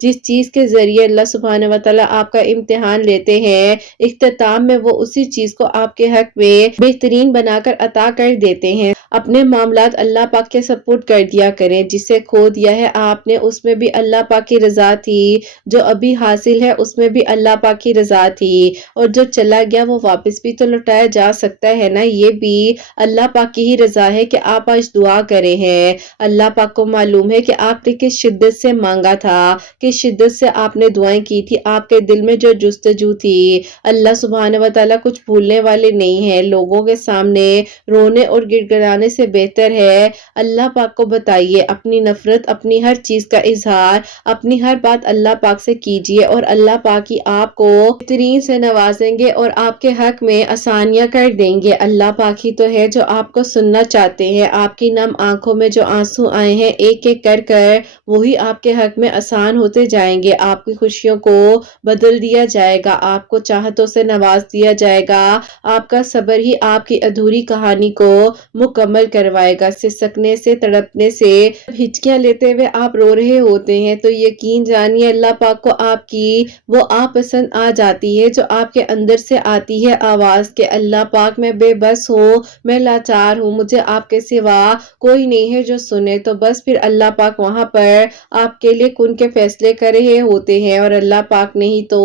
جس چیز کے ذریعے اللہ سبحانہ و تعالیٰ آپ کا امتحان لیتے ہیں، اختتام میں وہ اسی چیز کو آپ کے حق میں بہترین بنا کر عطا کر دیتے ہیں۔ اپنے معاملات اللہ پاک کے سپورٹ کر دیا کریں، جسے کھو دیا ہے آپ نے اس میں بھی اللہ پاک کی رضا تھی، جو ابھی حاصل ہے اس میں بھی اللہ پاک کی رضا تھی، اور جو چلا گیا وہ واپس بھی تو لوٹایا جا سکتا ہے نا، یہ بھی اللہ پاک کی ہی رضا ہے کہ آپ آج دعا کرے ہیں۔ اللہ پاک کو معلوم ہے کہ آپ نے کس شدت سے مانگا تھا، کس شدت سے آپ نے دعائیں کی تھی، آپ کے دل میں جو جستجو تھی۔ اللہ سبحانہ و تعالیٰ کچھ بھولنے والے نہیں ہیں، لوگوں کے سامنے رونے اور گڑ گڑانے سے بہتر ہے اللہ پاک کو بتائیے، اپنی نفرت، اپنی ہر چیز کا اظہار، اپنی ہر بات اللہ پاک سے کیجیے، اور اللہ پاک ہی آپ کو بہترین سے نوازیں گے اور آپ کے حق میں آسانیاں کر دیں گے۔ اللہ پاک ہی تو ہے جو آپ کو سننا چاہتے ہیں، آپ کی نم آنکھوں میں جو آنسو آئے ہیں ایک ایک کر کر وہی آپ کے حق میں آسان ہوتے جائیں گے، آپ کی خوشیوں کو بدل دیا جائے گا، آپ کو چاہتوں سے نواز دیا جائے گا، آپ کا صبر ہی آپ کی ادھوری کہانی کو مکمل کروائے گا۔ سسکنے سے، تڑپنے سے، ہچکیاں لیتے ہوئے آپ رو رہے ہوتے ہیں تو یقین جانیے اللہ پاک کو آپ کی وہ پسند آ جاتی ہے جو آپ کے اندر سے آتی ہے آواز کہ اللہ پاک میں بے بس ہوں، میں لاچار ہوں، مجھے آپ کے سوا کوئی نہیں ہے جو سنے، تو بس پھر اللہ پاک وہاں پر آپ کے لیے کن کے فیصلے کر رہے ہوتے ہیں، اور اللہ پاک نے ہی تو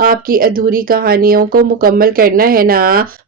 آپ کی ادھوری کہانیوں کو مکمل کرنا ہے نا۔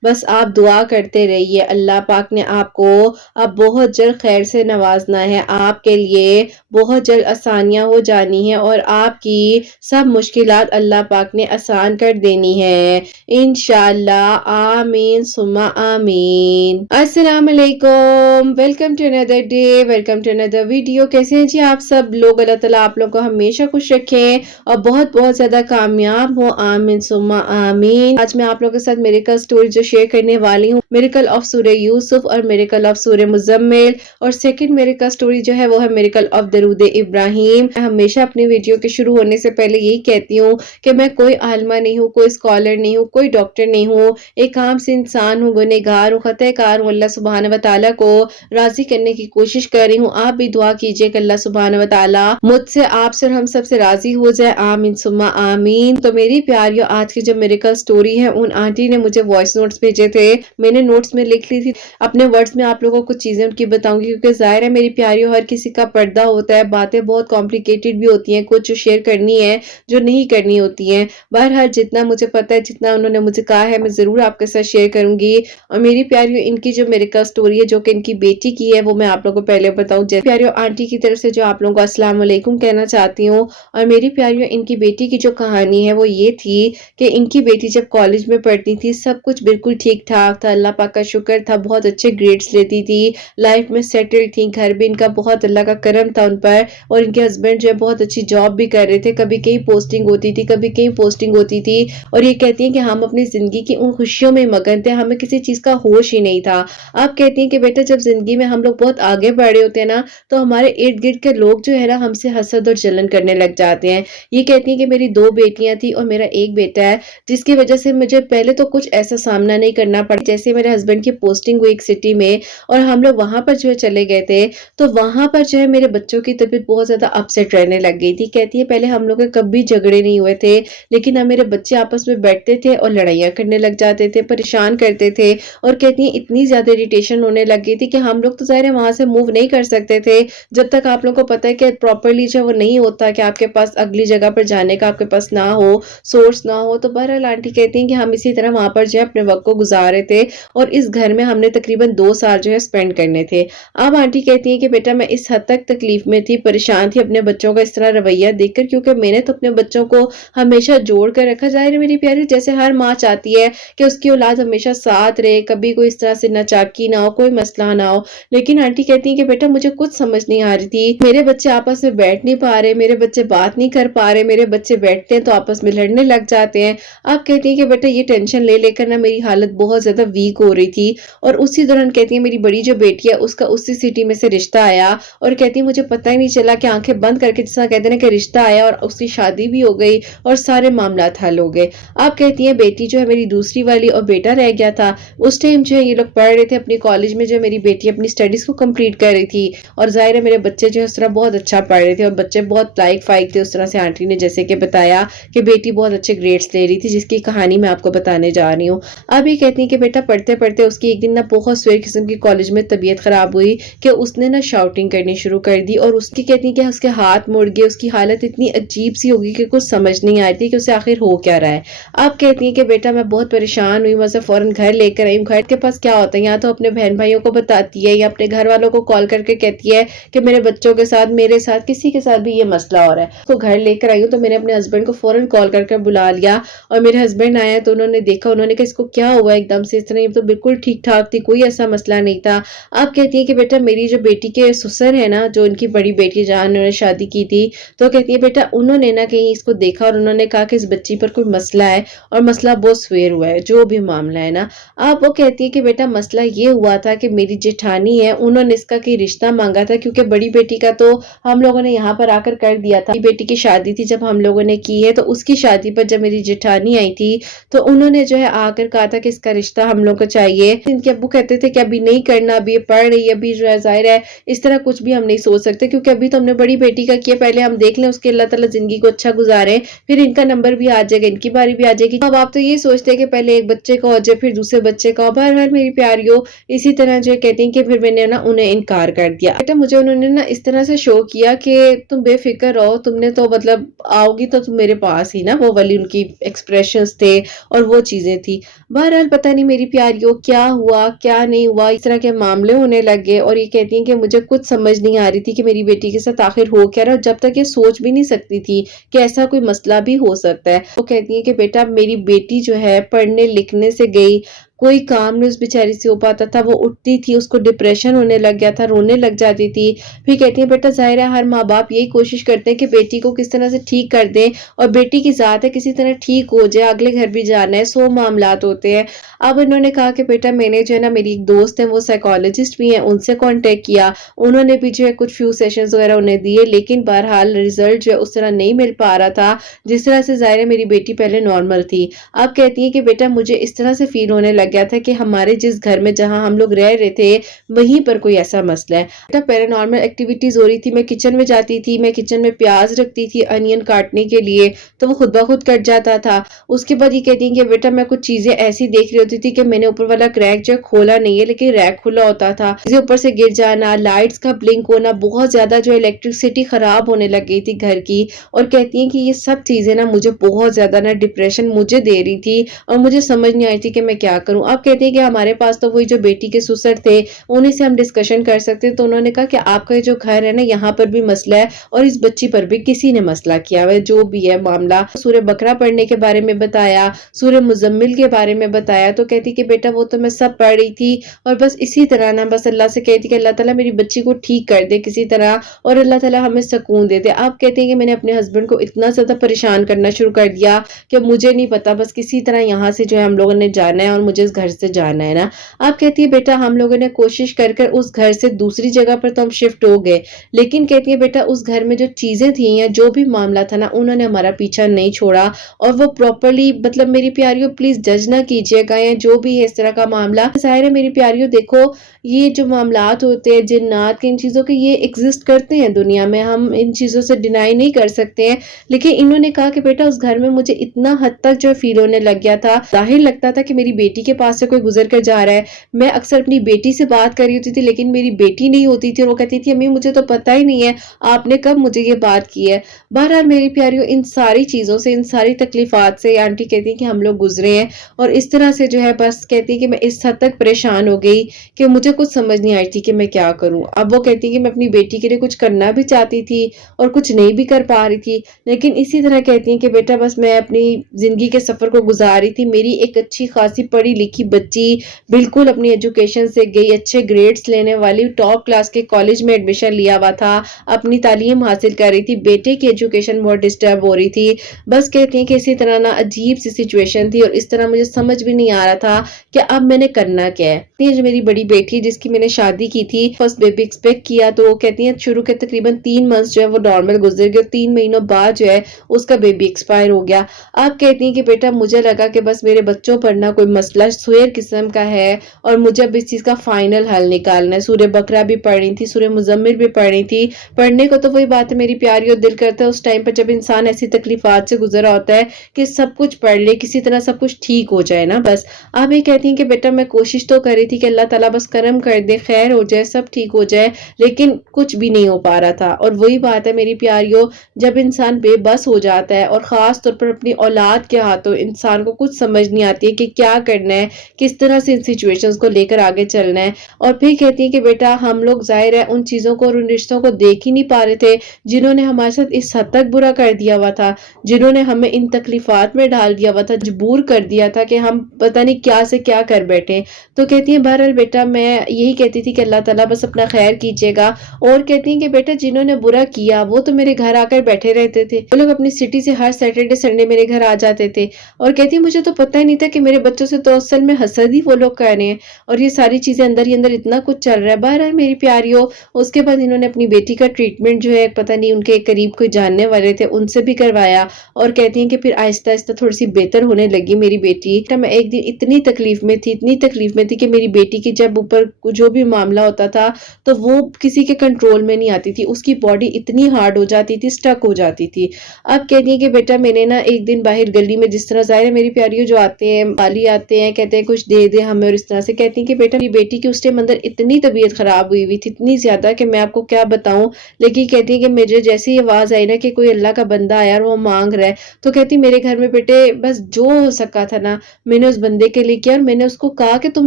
بس آپ دعا کرتے رہیے، اللہ پاک نے آپ کو اب بہت جلد خیر سے نوازنا ہے، آپ کے لیے بہت جلد آسانیاں ہو جانی ہیں، اور آپ کی سب مشکلات اللہ پاک نے آسان کر دینی ہے انشاءاللہ۔ آمین ثم آمین۔ السلام علیکم، welcome to another day, welcome to another video. کیسے ہیں جی آپ سب لوگ؟ اللہ تعالیٰ آپ لوگ کو ہمیشہ خوش رکھیں اور بہت بہت زیادہ کامیاب ہو، آمین ثم آمین۔ آج میں آپ لوگوں کے ساتھ میریکل سٹوری جو شیئر کرنے والی ہوں، میریکل آف سورہ یوسف اور میریکل آف سورہ مزمل، اور سیکنڈ میریکل سٹوری جو ہے وہ ہے میریکل آف درود ابراہیم۔ میں ہمیشہ اپنی ویڈیو کے شروع ہونے سے پہلے یہی کہتی ہوں کہ میں کوئی عالمہ نہیں ہوں، کوئی اسکالر نہیں ہوں، کوئی ڈاکٹر نہیں ہوں، ایک عام سے انسان ہوں، گنہگار ہوں، خطا کار ہوں، اللہ سبحانہ و تعالیٰ کو راضی کرنے کی کوشش کر رہی ہوں۔ آپ بھی دعا کیجئے کہ اللہ سبحانہ و تعالیٰ مجھ سے، آپ سے اور ہم سب سے راضی ہو جائے، آمین ثم آمین۔ تو میری پیاریوں، آج کی جو میریکل سٹوری ہے، ان آنٹی نے مجھے وائس نوٹس بھیجے تھے، میں نے نوٹس میں لکھ لی تھی، اپنے ورڈز میں آپ لوگوں کو کچھ چیزیں ان کی بتاؤں گی، کیونکہ ظاہر ہے میری پیاریوں ہر کسی کا پردہ ہوتا ہے، باتیں بہت کمپلیکیٹڈ بھی ہوتی ہیں، کچھ جو شیئر کرنی ہے جو نہیں کرنی ہوتی ہیں۔ بہرحال جتنا مجھے پتا ہے، جتنا انہوں نے مجھے کہا ہے، میں ضرور آپ کے ساتھ شیئر کروں گی۔ اور میری پیاریوں، ان کی جو میریکل سٹوری ہے جو کہ ان کی بیٹی کی ہے، وہ میں آپ لوگوں کو پہلے بتاؤں۔ جیسے پیاریوں، آنٹی کی طرف سے جو آپ لوگوں کو السلام علیکم کہنا چاہتی ہوں، اور میری پیاریوں ان کی بیٹی کی جو کہانی ہے وہ یہ تھی کہ ان کی بیٹی جب کالج میں پڑھتی تھی سب کچھ بالکل ٹھیک ٹھاک تھا، اللہ پاک کا شکر تھا، بہت اچھے گریڈز لیتی تھی، لائف میں سیٹل تھی، گھر بھی ان کا بہت اللہ کا کرم تھا ان پر، اور ان کے ہسبینڈ جو ہے بہت اچھی جاب بھی کر رہے تھے، کبھی کہیں پوسٹنگ ہوتی تھی، کبھی کہیں پوسٹنگ ہوتی تھی، اور یہ کہتی ہیں کہ ہم اپنی زندگی کی ان خوشیوں میں مگن تھے، ہمیں کسی چیز کا ہوش ہی نہیں تھا۔ آپ کہتی ہیں کہ بیٹا جب زندگی میں ہم لوگ بہت آگے بڑھے ہوتے ہیں نا، تو ہمارے ارد گرد کے لوگ جو ہے نا ہم سے حسد اور جلن کرنے لگ جاتے ہیں۔ یہ کہتی ہیں کہ میری 2 بیٹیاں تھی اور میرا ایک بیٹا ہے، جس کی وجہ سے مجھے پہلے تو کچھ ایسا سامنا نہیں کرنا پڑا، جیسے میرے ہسبینڈ کی پوسٹنگ ہوئی ایک سٹی میں، اور ہم لوگ وہاں پر جو ہے چلے گئے تھے، تو وہاں پر جو ہے میرے بچوں کی طبیعت بہت زیادہ اپسیٹ رہنے لگ گئی تھی۔ کہتی ہے پہلے ہم لوگ کے کبھی جھگڑے نہیں ہوئے تھے، لیکن اب میرے بچے آپس میں بیٹھتے تھے اور لڑائیاں کرنے لگ جاتے تھے، پریشان کرتے تھے، اور کہتی ہیں اتنی زیادہ اریٹیشن ہونے لگ گئی تھی کہ ہم لوگ تو ظاہر ہے وہاں سے موو نہیں کر سکتے تھے جب تک آپ لوگوں کو پتہ ہے کہ پراپرلی جو وہ نہیں ہوتا کہ آپ کے پاس اگلی جگہ پر جانے کا آپ کے پاس نہ ہو، سورس نہ ہو۔ تو بہرحال آنٹی کہتی ہیں کہ ہم اسی طرح وہاں پر جو ہے اپنے وقت کو گزار رہے تھے، اور اس گھر میں ہم نے تقریباً 2 سال جو ہے اسپینڈ کرنے تھے۔ اب آنٹی کہتی ہیں کہ بیٹا میں اس حد تک تکلیف میں تھی، پریشان تھی اپنے بچوں کا اس طرح رویہ دیکھ کر، کیونکہ میں نے تو اپنے بچوں کو ہمیشہ جوڑ کر رکھا، ظاہر ہے میری پیاری جیسے ہر ماں چاہتی ہے کہ اس کی اولاد ہمیشہ ساتھ رہے، کبھی کوئی اس طرح سے ناچاکی نہ ہو، کوئی مسئلہ نہ ہو۔ لیکن آنٹی کہتی ہیں کہ بیٹا مجھے کچھ سمجھ نہیں آ رہی تھی، میرے بچے آپس میں بیٹھ نہیں پا رہے، میرے بچے بات نہیں کر پا رہے، میرے بچے بیٹھتے ہیں تو آپس میں لڑنے لگ جاتے ہیں۔ آپ کہتی ہیں کہ بیٹا یہ ٹینشن لے لے کر نا میری حالت بہت زیادہ ویک ہو رہی تھی، اور اسی دوران کہتی ہیں میری بڑی جو بیٹی ہے اس کا اسی سٹی میں سے رشتہ آیا، اور کہتی ہیں مجھے پتہ ہی نہیں چلا کہ آنکھیں بند کر کے جیسا کہتے ہیں کہ رشتہ آیا اور اس کی شادی بھی ہو گئی اور سارے معاملات حل ہو گئے۔ آپ کہتی ہیں بیٹی جو ہے میری دوسری والی اور بیٹا رہ گیا تھا، اس ٹائم جو ہے یہ لوگ پڑھ رہے تھے اپنی کالج میں، جو میری بیٹی اپنی سٹڈیز کو کمپلیٹ کر رہی تھی، اور ظاہر ہے میرے بچے جو ہے اس طرح بہت اچھا پڑھ رہے تھے اور بچے بہت لائق فائق تھے، اس طرح سے آنٹی نے جیسے کہ بتایا کہ بیٹی بہت اچھے گریڈس لے رہی تھی، جس کی کہانی میں آپ کو بتانے جا رہی ہوں۔ اب یہ کہتی ہیں کہ بیٹا پڑھتے پڑھتے اس کی ایک دن بہت سویر قسم کی کالج میں طبیعت خراب ہوئی کہ اس نے شاؤٹنگ کرنی شروع کر دی، اور اس کی کہتی ہیں کہ اس کے ہاتھ مڑ گئے، اس کی حالت اتنی عجیب سی ہوگی کہ کچھ سمجھ نہیں آ رہی تھی کہ اسے آخر ہو کیا رہا ہے۔ آپ کہتی ہیں کہ بیٹا میں بہت پریشان ہوئی، میں اسے فوراً گھر لے کر آئی ہوں۔ گھر کے پاس کیا ہوتا ہے، یا تو اپنے بہن بھائیوں کو بتاتی ہے یا اپنے گھر والوں کو کال کر کے کہتی ہے کہ میرے بچوں کے ساتھ، میرے ساتھ، کسی کے ساتھ بھی یہ مسئلہ ہو رہا ہے۔ تو گھر لے کر آئی ہوں تو میں نے اپنے ہسبینڈ کو فوراً کال کر کے بلا لیا، اور میرے ہسبینڈ آئے تو انہوں نے دیکھا، انہوں نے کہا اس کو کیا ہوا ایک دم سے اس طرح، یہ تو بالکل ٹھیک ٹھاک تھی، کوئی ایسا مسئلہ نہیں تھا۔ آپ کہتی ہیں کہ بیٹا میری جو بیٹی کے سسر ہے نا، جو ان کی بڑی بیٹی جہاں انہوں نے شادی کی تھی، تو کہتی ہے بیٹا انہوں نے نا کہیں اس کو دیکھا اور انہوں نے کہا کہ اس بچی پر کوئی مسئلہ ہے، اور مسئلہ بہت سویر ہوا ہے، جو بھی معاملہ ہے نا۔ آپ وہ کہتی ہے کہ بیٹا مسئلہ یہ ہوا تھا کہ میری جیٹھانی ہے، انہوں نے اس کا کوئی رشتہ مانگا تھا، کیونکہ بڑی بیٹی کا تو ہم لوگوں نے یہاں پر آ کر دیا تھا۔ بیٹی کی شادی تھی جب ہم لوگوں نے کی ہے، تو اس کی شادی پر جب میری جیٹھانی آئی تھی تو انہوں نے جو ہے آ کر کہا تھا کہ اس کا رشتہ ہم لوگ کو چاہیے۔ ان کے ابو کہتے تھے کہ ابھی نہیں کرنا، ابھی یہ پڑھ رہی ہے، ابھی جو ہے ظاہر ہے اس طرح کچھ بھی ہم نہیں سوچ سکتے، کیونکہ ابھی تو ہم نے بڑی بیٹی کا کیا، پہلے ہم دیکھ لیں اس کے اللہ تعالیٰ زندگی کو اچھا گزارے، پھر ان کا نمبر بھی آ جائے گا، ان کی باری بھی آ جائے گی۔ اب آپ تو یہ سوچتے ہیں کہ پہلے ایک بچے کا ہو جائے پھر دوسرے بچے کا ہو۔ بہرحال میری پیاریوں اسی طرح جو کہتی ہیں کہ پھر میں نے نا انہیں انکار کر دیا۔ بیٹا مجھے انہوں نے نا اس طرح سے شو کیا کہ تم بے فکر رہو، تم نے تو مطلب آؤ گی تو تم میرے پاس ہی نا، وہ والی ان کی ایکسپریشنز تھے اور وہ چیزیں تھی۔ بہرحال پتہ نہیں میری پیاریوں کیا ہوا کیا نہیں ہوا، اس طرح کے معاملے ہونے لگ گئے، اور یہ کہتی ہیں کہ مجھے کچھ سمجھ نہیں آ رہی تھی کہ میری بیٹی کے ساتھ آخر ہو کیا رہا، جب تک یہ سوچ بھی نہیں سکتی تھی کہ ایسا کوئی مسئلہ بھی ہو سکتا ہے۔ وہ کہتی ہیں کہ بیٹا میری بیٹی جو ہے پڑھنے لکھنے سے گئی، کوئی کام نہیں اس بیچاری سے ہو پاتا تھا، وہ اٹھتی تھی اس کو ڈپریشن ہونے لگ گیا تھا، رونے لگ جاتی تھی۔ پھر کہتی ہیں بیٹا ظاہر ہے ہر ماں باپ یہی کوشش کرتے ہیں کہ بیٹی کو کس طرح سے ٹھیک کر دیں، اور بیٹی کی ذات ہے کسی طرح ٹھیک ہو جائے، اگلے گھر بھی جانا ہے، 100 معاملات ہوتے ہیں۔ اب انہوں نے کہا کہ بیٹا میں نے جو ہے نا، میری ایک دوست ہے وہ سائیکالوجسٹ بھی ہیں، ان سے کانٹیکٹ کیا، انہوں نے بھی جو ہے کچھ فیو سیشنز وغیرہ انہیں دیے، لیکن بہرحال رزلٹ جو ہے اس طرح نہیں مل پا رہا تھا جس طرح سے ظاہر ہے میری بیٹی پہلے نارمل تھی۔ اب کہتی ہیں کہ بیٹا مجھے اس طرح سے فیل ہونے لگ گیا تھا کہ ہمارے جس گھر میں جہاں ہم لوگ رہ رہے تھے وہیں پر کوئی ایسا مسئلہ ہے۔ بیٹا پیرا نارمل ایکٹیویٹیز ہو رہی تھی، میں کچن میں جاتی تھی، میں کچن میں پیاز رکھتی تھی انین کاٹنے کے لیے تو وہ خود بخود کٹ جاتا تھا۔ اس کے بعد یہ کہتی ہیں کہ بیٹا میں کچھ چیزیں ایسی دیکھ رہی ہوتی تھی کہ میں نے اوپر والا کریک جو کھولا نہیں ہے لیکن ریک کھلا ہوتا تھا، چیزیں اوپر سے گر جانا، لائٹس کا بلنک ہونا، بہت زیادہ جو الیکٹرسٹی خراب ہونے لگ گئی تھی گھر کی، اور کہتی ہیں کہ یہ سب چیزیں نا مجھے بہت زیادہ نا ڈپریشن مجھے دے رہی تھی اور مجھے سمجھ نہیں آئی تھی کہ میں کیا کروں۔ اب کہتی ہیں کہ ہمارے پاس تو وہی جو بیٹی کے سسر تھے انہیں سے ہم ڈسکشن کر سکتے ہیں، تو انہوں نے کہا کہ آپ کا جو گھر ہے نا یہاں پر بھی مسئلہ ہے اور اس بچی پر بھی کسی نے مسئلہ کیا ہوا ہے، جو بھی ہے معاملہ۔ سورہ بقرہ پڑھنے کے بارے میں بتایا، سورہ مزمل کے بارے میں بتایا، تو کہتی کہ بیٹا وہ تو میں سب پڑھ رہی تھی، اور بس اسی طرح نا بس اللہ سے کہتی کہ اللہ تعالیٰ میری بچی کو ٹھیک کر دے کسی طرح، اور اللہ تعالیٰ ہمیں سکون دے دے۔ آپ کہتے ہیں کہ میں نے اپنے ہسبینڈ کو اتنا زیادہ پریشان کرنا شروع کر دیا کہ مجھے نہیں پتا، بس کسی طرح یہاں سے جو ہے ہم لوگوں نے جانا ہے اور مجھے اس گھر سے جانا ہے نا۔ آپ کہتی ہے بیٹا ہم لوگوں نے کوشش کر کر اس گھر سے دوسری جگہ پر تو ہم شفٹ ہو گئے، لیکن کہتی ہے بیٹا اس گھر میں جو چیزیں تھیں یا جو بھی معاملہ تھا نا انہوں نے ہمارا پیچھا نہیں چھوڑا، اور وہ پراپرلی مطلب میری پیاریوں پلیز جج نہ کیجیے گا یا جو بھی ہے اس طرح کا معاملہ، ظاہر ہے میری پیاریوں دیکھو یہ جو معاملات ہوتے ہیں جنات کے، ان چیزوں کے، یہ ایگزسٹ کرتے ہیں دنیا میں، ہم ان چیزوں سے ڈینائی نہیں کر سکتے ہیں، لیکن انہوں نے کہا کہ بیٹا اس گھر میں مجھے اتنا حد تک جو فیل ہونے لگ گیا تھا، ظاہر لگتا تھا کہ میری بیٹی کے پاس سے کوئی گزر کر جا رہا ہے، میں اکثر اپنی بیٹی سے بات کر رہی ہوتی تھی لیکن میری بیٹی نہیں ہوتی تھی اور وہ کہتی تھی امی مجھے تو پتہ ہی نہیں ہے آپ نے کب مجھے یہ بات کی ہے۔ بہرحال میری پیاریوں ان ساری چیزوں سے، ان ساری تکلیفات سے آنٹی کہتی ہیں کہ ہم لوگ گزرے ہیں، اور اس طرح سے جو ہے بس کہتی کہ میں اس حد تک پریشان ہو گئی کہ مجھے کچھ سمجھ نہیں آئی تھی کہ میں کیا کروں۔ اب وہ کہتی کہ میں اپنی بیٹی کے لیے کچھ کرنا بھی چاہتی تھی اور کچھ نہیں بھی کر پا رہی تھی، لیکن اسی طرح کہتی ہیں کہ بیٹا بس میں اپنی زندگی کے سفر کو گزار رہی تھی، میری ایک اچھی خاصی پڑھی لکھی بچی بالکل اپنی ایجوکیشن سے گئی، اچھے گریڈز لینے والی، ٹاپ کلاس کے کالج میں ایڈمیشن لیا ہوا تھا، اپنی تعلیم حاصل کر رہی تھی، بیٹے کی ایجوکیشن بہت ڈسٹرب ہو رہی تھی، بس کہتی ہیں کہ اسی طرح نا عجیب سی سچویشن تھی اور اس طرح مجھے سمجھ بھی نہیں آ رہا تھا کہ اب میں نے کرنا کیا ہے۔ یہ جو میری بڑی بیٹی جس کی میں نے شادی کی تھی، فرسٹ بیبی ایکسپیکٹ کیا، تو وہ کہتی ہیں شروع کے تقریباً 3 منتھس جو ہے وہ نارمل گزر گئے، 3 مہینوں بعد جو ہے اس کا بیبی ایکسپائر ہو گیا۔ آپ کہتی ہیں کہ بیٹا مجھے لگا کہ بس میرے بچوں پر نہ کوئی مسئلہ سویر قسم کا ہے اور مجھے اب اس چیز کا فائنل حل نکالنا ہے۔ سورہ بقرہ بھی پڑھ رہی تھی، سورہ مزمل بھی پڑھ رہی تھی۔ پڑھنے کو تو وہی بات ہے میری پیاری، اور دل کرتا ہے اس ٹائم پر جب انسان ایسی تکلیفات سے گزرا ہوتا ہے کہ سب کچھ پڑھ لے، کسی طرح سب کچھ ٹھیک ہو جائے نا بس۔ آپ یہ کہتی ہیں کہ بیٹا میں کوشش تو کر رہی تھی کہ اللہ تعالیٰ بس کرم کر دے، خیر ہو جائے، سب ٹھیک ہو جائے، لیکن کچھ بھی نہیں ہو پا رہا تھا۔ اور وہی بات ہے میری پیاریوں، جب انسان بے بس ہو جاتا ہے اور خاص طور پر اپنی اولاد کے ہاتھوں انسان کو کچھ سمجھ نہیں آتی ہے کہ کیا کرنا ہے، کس طرح سے ان سچویشنز کو لے کر آگے چلنا ہے۔ اور پھر کہتی ہیں کہ بیٹا ہم لوگ ظاہر ہے ان چیزوں کو اور ان رشتوں کو دیکھ ہی نہیں پا رہے تھے جنہوں نے ہمارے ساتھ اس حد تک برا کر دیا ہوا تھا، جنہوں نے ہمیں ان تکلیفات میں ڈال دیا ہوا تھا، مجبور کر دیا تھا کہ ہم پتہ نہیں کیا سے کیا کر بیٹھے۔ تو کہتی ہیں بہرحال بیٹا میں یہی کہتی تھی کہ اللہ تعالیٰ بس اپنا خیر کیجیے گا، اور کہتی ہیں کہ بیٹا جنہوں نے برا کیا وہ تو میرے گھر آ کر بیٹھے رہتے تھے، وہ لوگ اپنی سٹی سے ہر سیٹرڈے سنڈے میرے گھر آ جاتے تھے، اور کہتی ہیں مجھے تو پتہ ہی نہیں تھا کہ میرے بچوں سے تو اصل میں حسد ہی وہ لوگ کر رہے ہیں، اور یہ ساری چیزیں اندر ہی اندر اتنا کچھ چل رہا ہے۔ بہرحال میری پیاریوں، اس کے بعد انہوں نے اپنی بیٹی کا ٹریٹمنٹ جو ہے پتہ نہیں ان کے قریب کوئی جاننے والے تھے ان سے بھی کروایا، اور کہتی ہیں کہ پھر آہستہ آہستہ تھوڑی سی بہتر ہونے لگی میری بیٹی۔ میں ایک دن اتنی تکلیف میں تھی کہ میری بیٹی کی جب اوپر جو بھی معاملہ ہوتا تھا تو وہ کسی کے کنٹرول میں نہیں آتی تھی، اس کی باڈی اتنی ہارڈ ہو جاتی تھی، سٹک ہو جاتی تھی۔ اب کہتی ہیں کہ بیٹا میں نے نا ایک دن باہر گلی میں، جس طرح ظاہر ہے میری پیاریوں جو آتے ہیں والی آتے ہیں کہتے ہیں کچھ دے دے ہمیں، اور اس طرح سے کہتی ہیں کہ بیٹا میری بیٹی کی اس ٹائم اندر اتنی طبیعت خراب ہوئی تھی، اتنی زیادہ کہ میں آپ کو کیا بتاؤں، لیکن کہتی ہیں کہ مجھے جیسی آواز آئی نا کہ کوئی اللہ کا بندہ آیا اور وہ مانگ رہا ہے، تو کہتی میرے گھر میں بیٹے بس جو ہو سکا تھا نا میں نے اس بندے کے لیے کیا، اور میں نے اس کو کہا کہ تم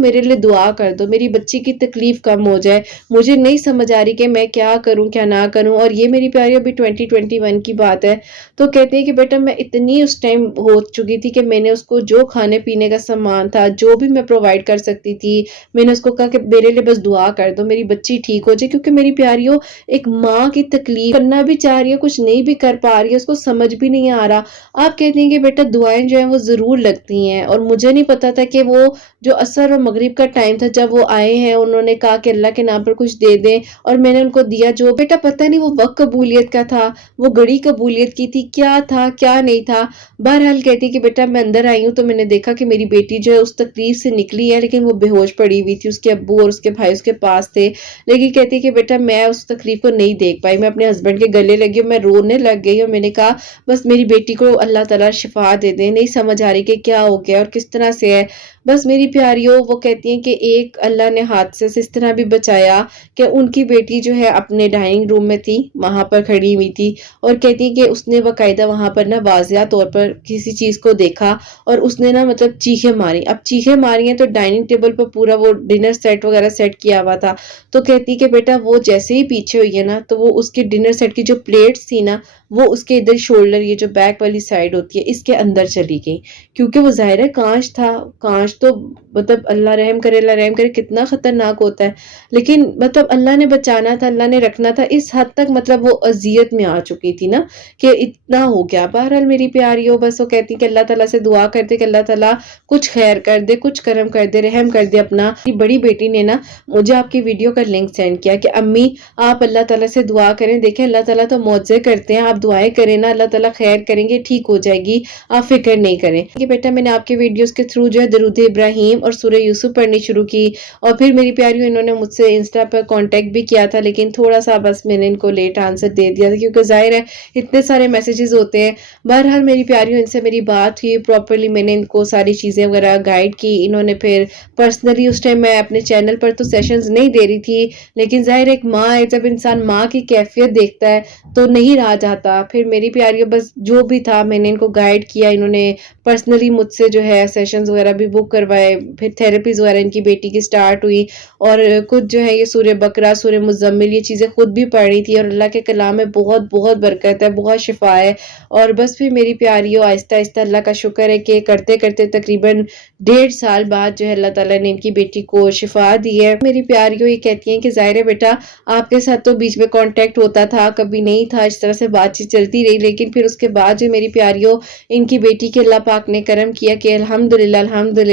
میرے لیے دعا کر دو، میری بچی کی تکلیف کم ہو جائے، مجھے نہیں سمجھ آ رہی کہ میں کیا کروں کیا نہ کروں۔ اور یہ میری پیاری ابھی 2021 کی بات ہے، تو کہتے ہیں کہ بیٹا میں اتنی اس ٹائم ہو چکی تھی کہ میں نے اس کو جو کھانے پینے کا سامان تھا، جو بھی میں پرووائڈ کر سکتی تھی، میں نے اس کو کہا کہ میرے لیے بس دعا کر دو، میری بچی ٹھیک ہو جائے، کیونکہ میری پیاریوں ایک ماں کی تکلیف کرنا بھی چاہ رہی ہے، کچھ نہیں بھی کر پا رہی ہے، اس کو سمجھ بھی نہیں آ رہا۔ آپ کہتے ہیں کہ بیٹا دعائیں جو ہیں وہ ضرور لگتی ہیں، اور مجھے نہیں پتا تھا کہ وہ جو عصر اور مغرب کا ٹائم تھا جب وہ آئے ہیں، انہوں نے کہا کہ اللہ کے نام پر کچھ دے دیں، اور میں نے ان کو دیا جو بیٹا پتہ نہیں وہ وقت قبولیت کا تھا، وہ گھڑی قبولیت کی تھی، کیا تھا کیا نہیں تھا۔ بہرحال کہتی کہ بیٹا میں اندر آئی ہوں تو میں نے دیکھا کہ میری بیٹی جو ہے اس تکلیف سے نکلی ہے، لیکن وہ بے ہوش پڑی ہوئی تھی، اس کے ابو اور اس کے بھائی اس کے پاس تھے، لیکن کہتی کہ بیٹا میں اس تکلیف کو نہیں دیکھ پائی، میں اپنے ہسبینڈ کے گلے لگی اور میں رونے لگ گئی، اور میں نے کہا بس میری بیٹی کو اللہ تعالیٰ شفا دے دے، نہیں سمجھ آ رہی کہ کیا ہو گیا اور کس طرح سے ہے۔ بس میری پیاریوں، وہ کہتی ہیں کہ ایک اللہ نے حادثے سے اس طرح بھی بچایا کہ ان کی بیٹی جو ہے اپنے ڈائننگ روم میں تھی، وہاں پر کھڑی ہوئی تھی، اور کہتی ہیں کہ اس نے باقاعدہ وہاں پر نا واضح طور پر کسی چیز کو دیکھا، اور اس نے نا مطلب چیخیں ماری۔ اب چیخیں ماری ہیں تو ڈائننگ ٹیبل پر پورا وہ ڈنر سیٹ وغیرہ سیٹ کیا ہوا تھا، تو کہتی کہ بیٹا وہ جیسے ہی پیچھے ہوئی ہے نا تو وہ اس کے ڈنر سیٹ کی جو پلیٹس تھی نا وہ اس کے ادھر شولڈر، یہ جو بیک والی سائیڈ ہوتی ہے، اس کے اندر چلی گئی، کیونکہ وہ ظاہر ہے کانچ تھا، کانچ تو مطلب اللہ رحم کرے، اللہ رحم کرے، کتنا خطرناک ہوتا ہے، لیکن مطلب اللہ نے بچانا تھا، اللہ نے رکھنا تھا، اس حد تک مطلب وہ اذیت میں آ چکی تھی نا کہ اتنا ہو گیا۔ بہرحال میری پیاریوں، بس وہ کہتی کہ اللہ تعالیٰ سے دعا کرتے کہ اللہ تعالیٰ کچھ خیر کر دے، کچھ کرم کر دے، رحم کر دے اپنا۔ بڑی بیٹی نے نا مجھے آپ کی ویڈیو کا لنک سینڈ کیا کہ امی آپ اللہ تعالیٰ سے دعا کریں، دیکھیں اللہ تعالیٰ تو معجزے کرتے ہیں، آپ دعائیں کریں نا اللہ تعالیٰ خیر کریں گے، ٹھیک ہو جائے گی، آپ فکر نہیں کریں۔ کہ بیٹا میں نے آپ کے ویڈیوز کے تھرو جو ہے درود ابراہیم اور سورہ یوسف پڑھنی شروع کی، اور پھر میری پیاریوں انہوں نے مجھ سے انسٹا پر کانٹیکٹ بھی کیا تھا، لیکن تھوڑا سا بس میں نے ان کو لیٹ آنسر دے دیا تھا کیونکہ ظاہر ہے اتنے سارے میسیجز ہوتے ہیں۔ بہرحال میری پیاریوں ان سے میری بات ہوئی پراپرلی، میں نے ان کو ساری چیزیں وغیرہ گائیڈ کی، انہوں نے پھر پرسنلی اس ٹائم میں اپنے چینل پر تو سیشنز نہیں دے رہی تھی، لیکن ظاہر ایک ماں ہے، جب انسان ماں کی کیفیت دیکھتا ہے تو نہیں رہا جاتا۔ پھر میری پیاریوں بس جو بھی تھا میں نے ان کو گائیڈ کیا، انہوں نے پرسنلی مجھ سے جو ہے سیشنز وغیرہ بھی بک کروائے، پھر تھیراپیز وغیرہ ان کی بیٹی کی سٹارٹ ہوئی، اور کچھ جو ہے یہ سورہ بقرہ، سورہ مزمل، یہ چیزیں خود بھی پڑھ رہی تھی، اور اللہ کے کلام میں بہت بہت برکت ہے، بہت شفا ہے۔ اور بس پھر میری پیاریوں آہستہ آہستہ اللہ کا شکر ہے کہ کرتے کرتے تقریباً 1.5 سال بعد جو ہے اللہ تعالیٰ نے ان کی بیٹی کو شفا دی ہے۔ میری پیاریوں یہ کہتی ہیں کہ ظاہر ہے بیٹا آپ کے ساتھ تو بیچ میں کانٹیکٹ ہوتا تھا، کبھی نہیں تھا، اس طرح سے بات چیت چلتی رہی، لیکن پھر اس کے بعد جو میری پیاریوں ان کی بیٹی کے اللہ پاک نے کرم کیا کہ الحمدللہ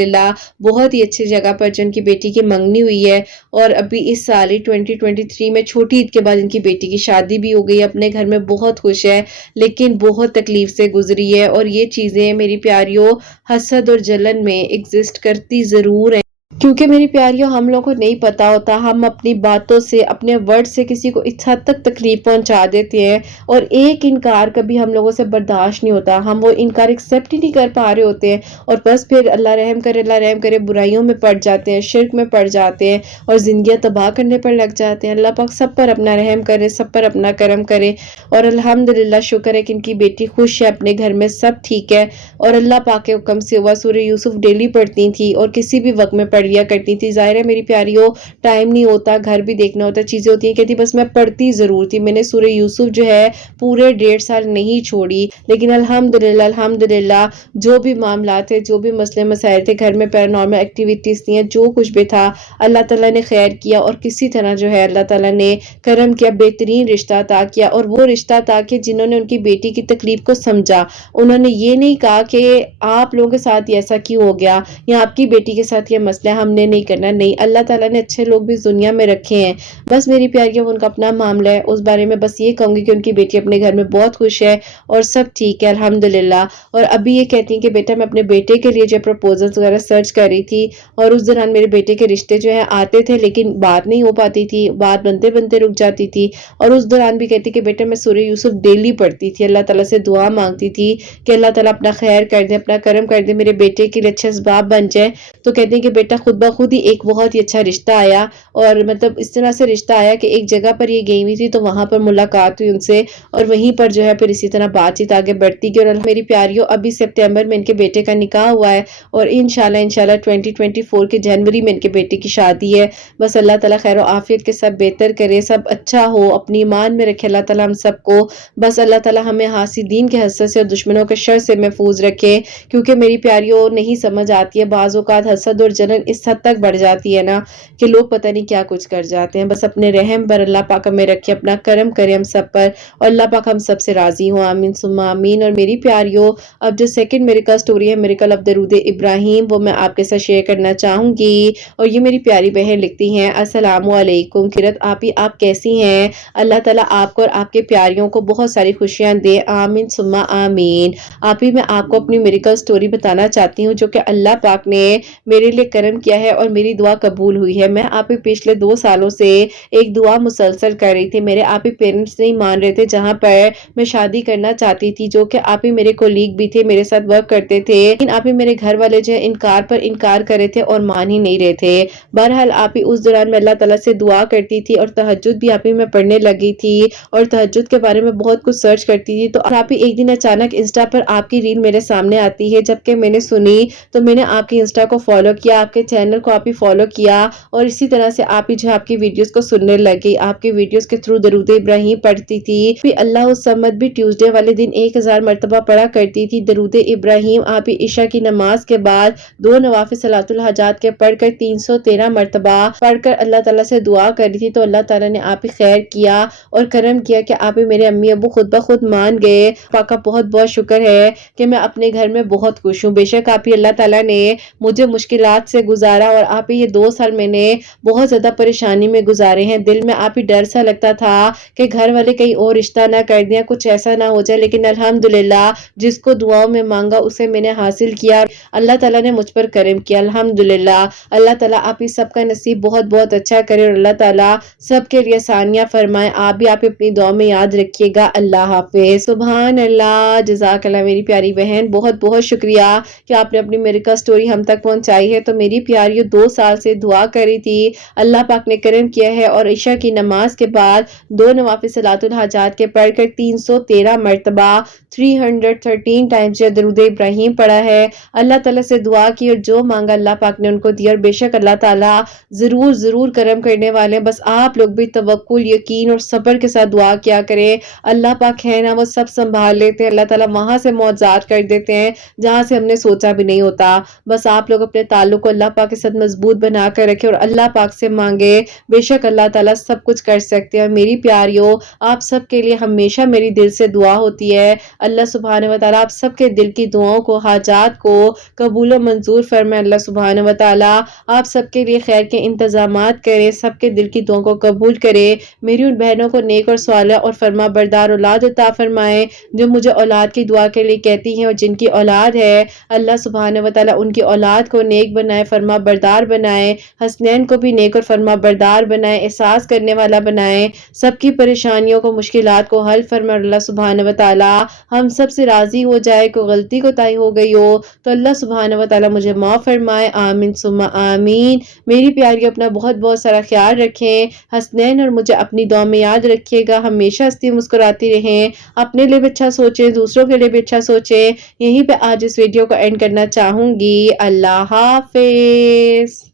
الحمدللہ بہت ہی اچھی جگہ پر جو ان کی بیٹی کی منگنی ہوئی ہے، اور ابھی اس سال ہی 2023 میں چھوٹی عید کے بعد ان کی بیٹی کی شادی بھی ہو گئی ہے۔ اپنے گھر میں بہت خوش ہے، لیکن بہت تکلیف سے گزری ہے، اور یہ چیزیں میری پیاریوں حسد اور جلن میں ایگزسٹ کرتی ضرور ہیں، کیونکہ میری پیاریوں ہم لوگوں کو نہیں پتا ہوتا، ہم اپنی باتوں سے اپنے ورڈ سے کسی کو اس حد تک تکلیف پہنچا دیتے ہیں، اور ایک انکار کبھی ہم لوگوں سے برداشت نہیں ہوتا، ہم وہ انکار ایکسیپٹ ہی نہیں کر پا رہے ہوتے ہیں، اور بس پھر اللہ رحم کرے اللہ رحم کرے برائیوں میں پڑ جاتے ہیں، شرک میں پڑ جاتے ہیں، اور زندگیاں تباہ کرنے پر لگ جاتے ہیں۔ اللہ پاک سب پر اپنا رحم کرے، سب پر اپنا کرم کرے، اور الحمدللہ شکر ہے کہ ان کی بیٹی خوش ہے، اپنے گھر میں سب ٹھیک ہے، اور اللہ پاک کے حکم سے ہوا سورہ یوسف ڈیلی پڑھتی تھی اور کسی بھی وقت میں پڑھ لیا کرتی تھی۔ ظاہر ہے میری پیاریوں ٹائم نہیں ہوتا، گھر بھی دیکھنا ہوتا، چیزیں ہوتی ہیں، کہتی بس میں پڑھتی ضرور تھی، میں نے سورہ یوسف جو ہے پورے 1.5 سال نہیں چھوڑی، لیکن الحمدللہ جو بھی معاملات تھے، جو بھی مسئلے مسائل تھے گھر میں، پیرانارمل ایکٹیویٹیز تھیں، جو کچھ بھی تھا، اللہ تعالیٰ نے خیر کیا، اور کسی طرح جو ہے اللہ تعالیٰ نے کرم کیا، بہترین رشتہ عطا کیا، اور وہ رشتہ عطا کیا جنہوں نے ان کی بیٹی کی تکلیف کو سمجھا۔ انہوں نے یہ نہیں کہا کہ آپ لوگوں کے ساتھ یہ ایسا کیوں ہو گیا، یا آپ کی بیٹی کے ساتھ یہ مسئلہ ہم نے نہیں کرنا، نہیں، اللہ تعالیٰ نے اچھے لوگ بھی دنیا میں رکھے ہیں، بس میری پیاریوں ان کا اپنا معاملہ ہے، اس بارے میں بس یہ کہوں گی کہ ان کی بیٹی اپنے گھر میں بہت خوش ہے اور سب ٹھیک ہے الحمدللہ۔ اور ابھی یہ کہتی ہیں کہ بیٹا میں اپنے بیٹے کے لیے جو پروپوزلز وغیرہ سرچ کر رہی تھی، اور اس دوران میرے بیٹے کے رشتے جو ہیں آتے تھے لیکن بات نہیں ہو پاتی تھی، بات بنتے بنتے رک جاتی تھی، اور اس دوران بھی کہتی کہ بیٹا میں سورہ یوسف ڈیلی پڑھتی تھی، اللہ تعالیٰ سے دعا مانگتی تھی کہ اللہ تعالیٰ اپنا خیر کر دے، اپنا کرم کر دے، میرے بیٹے کے لیے اچھے اسباب بن جائے۔ تو کہتے ہیں کہ بیٹا خود بخود ہی ایک بہت ہی اچھا رشتہ آیا، اور مطلب اس طرح سے رشتہ آیا کہ ایک جگہ پر یہ گئی ہوئی تھی تو وہاں پر ملاقات ہوئی ان سے، اور وہیں پر جو ہے پھر اسی طرح بات چیت آگے بڑھتی گئی، اور میری پیاریوں ابھی سپٹمبر میں ان کے بیٹے کا نکاح ہوا ہے، اور انشاءاللہ 2024 کے جنوری میں ان کے بیٹے کی شادی ہے۔ بس اللہ تعالیٰ خیر و عافیت کے سب بہتر کرے، سب اچھا ہو، اپنی ایمان میں رکھے اللہ تعالیٰ ہم سب کو، بس اللہ تعالیٰ ہمیں حاسدین کے حسد سے اور دشمنوں کے شر سے محفوظ رکھے، کیونکہ میری پیاریوں نہیں سمجھ آتی ہے، بعض اوقات حسد اور جلن اس حد تک بڑھ جاتی ہے نا کہ لوگ پتہ نہیں کیا کچھ کر جاتے ہیں۔ بس اپنے رحم پر اللہ پاک ہمیں رکھے، اپنا کرم کرے ہم سب پر، اور اللہ پاک ہم سب سے راضی ہوں، آمین ثم آمین۔ اور میری پیاریوں اب جو سیکنڈ میریکل سٹوری ہے، میریکل آف درود ابراہیم، وہ میں آپ کے ساتھ شیئر کرنا چاہوں گی، اور یہ میری پیاری بہن لکھتی ہیں، السلام علیکم قرت آپی، آپ کیسی ہیں؟ اللہ تعالیٰ آپ کو اور آپ کے پیاریوں کو بہت ساری خوشیاں دے، آمین ثم آمین۔ آپی میں آپ کو اپنی میریکل سٹوری بتانا چاہتی ہوں جو کہ اللہ پاک نے میرے لیے کرم کیا ہے اور میری دعا قبول ہوئی ہے۔ میں آپ پچھلے 2 سالوں سے ایک دعا مسلسل کر رہی تھی، میرے آپ پیرنٹس نہیں مان رہے تھے، جہاں پر میں شادی کرنا چاہتی تھی، جو کہ آپ میرے کولیگ بھی تھے، میرے ساتھ ورک کرتے تھے، لیکن آپ میرے گھر والے جو انکار پر انکار کر رہے تھے اور مان ہی نہیں رہے تھے۔ بہرحال آپ اس دوران میں اللہ تعالیٰ سے دعا کرتی تھی، اور تہجد بھی آپ میں پڑھنے لگی تھی، اور تہجد کے بارے میں بہت کچھ سرچ کرتی تھی، تو آپ ایک دن اچانک انسٹا پر آپ کی ریل میرے سامنے آتی ہے، جبکہ میں نے سنی تو میں نے آپ کی انسٹا کو فالو کیا، آپ کے چینل کو آپ ہی فالو کیا، اور اسی طرح سے آپ ہی جو آپ کی ویڈیوز کو سننے لگی، آپ کی ویڈیوز کے تھرو درود ابراہیم پڑھتی تھی، پھر اللہ الصمد بھی ٹیوزڈے والے دن 1000 مرتبہ پڑھا کرتی تھی، درود ابراہیم آپ ہی عشاء کی نماز کے بعد 2 نوافل صلاۃ الحاجات کے پڑھ کر 313 مرتبہ پڑھ کر اللہ تعالیٰ سے دعا کری تھی، تو اللہ تعالیٰ نے آپ ہی خیر کیا اور کرم کیا کہ آپ ہی میرے امی ابو خود بخود مان گئے۔ پاک کا بہت بہت شکر ہے کہ میں اپنے گھر میں بہت خوش ہوں، بے شک آپ ہی اللہ تعالیٰ نے مجھے مشکلات سے گزارا، اور آپ ہی یہ 2 سال میں نے بہت زیادہ پریشانی میں گزارے ہیں، دل میں آپ ہی ڈر سا لگتا تھا کہ گھر والے کہیں اور رشتہ نہ کر دیا، کچھ ایسا نہ ہو جائے، لیکن الحمدللہ جس کو دعاؤں میں مانگا اسے میں نے حاصل کیا، اللہ تعالیٰ نے مجھ پر کرم کیا الحمدللہ۔ اللہ تعالیٰ آپ ہی سب کا نصیب بہت بہت اچھا کرے، اور اللہ تعالیٰ سب کے لیے آسانیاں فرمائے، آپ بھی آپ اپنی دعا میں یاد رکھیے گا۔ اللہ حافظ۔ سبحان اللہ، جزاک اللہ میری پیاری بہن، بہت بہت شکریہ کہ آپ نے اپنی میریکل سٹوری ہم تک پہنچائی ہے۔ تو میری پیاریوں 2 سال سے دعا کری تھی، اللہ پاک نے کرم کیا ہے، اور عشاء کی نماز کے بعد 2 نوافل صلاۃ الحاجات کے پڑھ کر 313 مرتبہ 313 ٹائمز درود ابراہیم پڑھا ہے، اللہ تعالیٰ سے دعا کی، اور جو مانگا اللہ پاک نے ان کو دیا، اور بے شک اللہ تعالیٰ ضرور ضرور کرم کرنے والے ہیں۔ بس آپ لوگ بھی توکل، یقین اور صبر کے ساتھ دعا کیا کریں، اللہ پاک ہے نا وہ سب سنبھال لیتے ہیں، اللہ تعالیٰ وہاں سے معجزات کر دیتے ہیں جہاں سے ہم نے سوچا بھی نہیں ہوتا۔ بس آپ لوگ اپنے تعلق کو اللہ پاک پاک کے ساتھ مضبوط بنا کر رکھے اور اللہ پاک سے مانگے، بے شک اللہ تعالیٰ سب کچھ کر سکتے ہیں۔ اور میری پیاریوں، آپ سب کے لیے ہمیشہ میری دل سے دعا ہوتی ہے، اللہ سبحانہ وتعالیٰ آپ سب کے دل کی دعاؤں کو، حاجات کو قبول و منظور فرمائے۔ اللہ سبحانہ وتعالیٰ آپ سب کے لیے خیر کے انتظامات کرے، سب کے دل کی دعاؤں کو قبول کرے، میری ان بہنوں کو نیک اور صالح اور فرما بردار اولاد عطا فرمائے جو مجھے اولاد کی دعا کے لیے کہتی ہیں، اور جن کی اولاد ہے اللہ سبحانہ وتعالیٰ ان کی اولاد کو نیک بنائے، فرما بردار بنائے، حسنین کو بھی نیک اور فرما بردار بنائے، احساس کرنے والا بنائے، سب کی پریشانیوں کو، مشکلات کو حل فرمائے۔ اللہ سبحانہ وتعالیٰ ہم سب سے راضی ہو جائے، کوئی غلطی کوتاہی ہو گئی ہو تو اللہ سبحانہ وتعالیٰ مجھے معاف فرمائے، آمین ثم آمین۔ میری پیاری اپنا بہت بہت سارا خیال رکھیں، حسنین اور مجھے اپنی دعا میں یاد رکھیے گا، ہمیشہ ہنستی مسکراتی رہیں، اپنے لیے بھی اچھا سوچیں، دوسروں کے لیے بھی اچھا سوچیں۔ یہیں پہ آج اس ویڈیو کو اینڈ کرنا چاہوں گی۔ اللہ حافظ۔